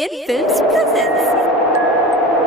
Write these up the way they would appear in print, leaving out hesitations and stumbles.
KN Films presents.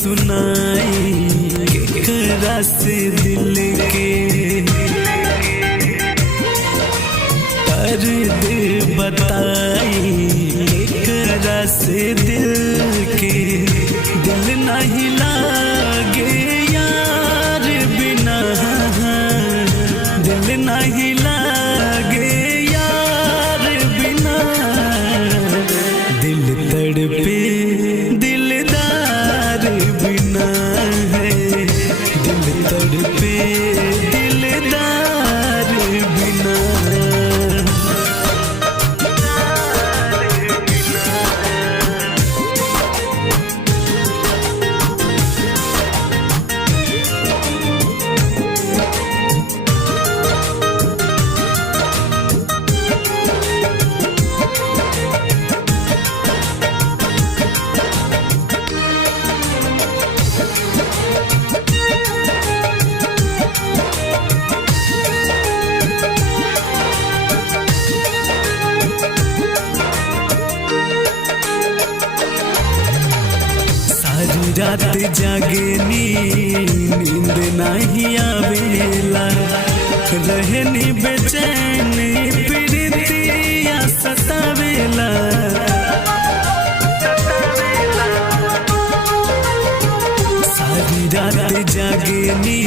सुनाई केकरा से दिल के दर्द बताई केकरा से दिल के दिल नहीं लागे यार बिना दिल नहीं लागे यार बिना दिल तड़पे बिना है दिल तड़पे दिलदार बिना रात जागनी नींद नहीं आवेला रहनी बेचैन प्रीतिया सतावेला सारी रात जागनी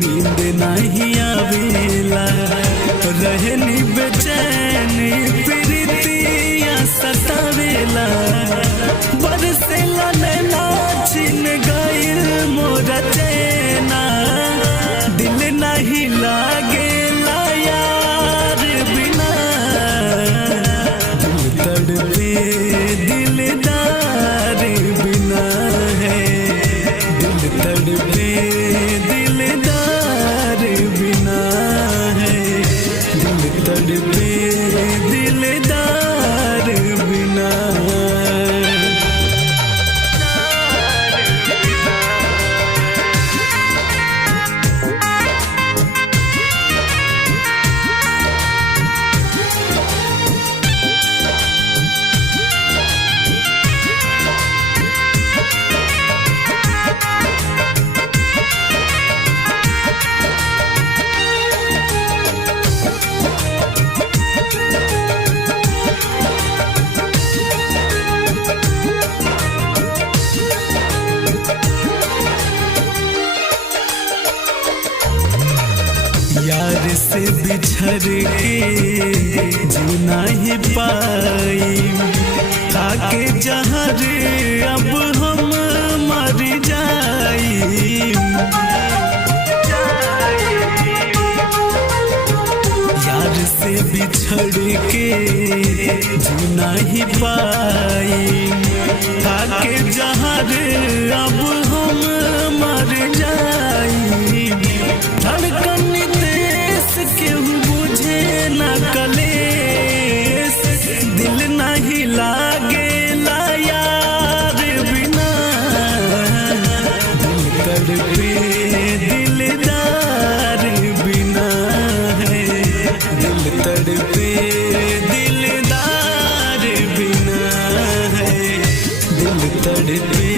नींद नहीं आवेला रहनी बेचैन प्रीतिया सतावेला बरसेला नैना छिन गइल मोरा चैना दिल नहीं लागेला यार बिना दिल तड़पे दिलदार बिना है दिल तड़पे दिलदार बिना है दिल तड़पे दिलदार बिना यार से बिछड़ के जीना ही पाई खाके जहर अब हम मर जाई यार से बिछड़ के जीना ही पाई खाके जहर अब हम मर जाई धड़कन केहू बुझे न कलेस दिल नहीं लागेला यार बिना दिल तड़पे दिलदार बिना है दिल तड़पे दिलदार बिना है दिल तड़पे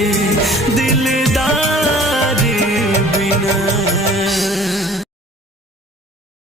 दिलदार बिना।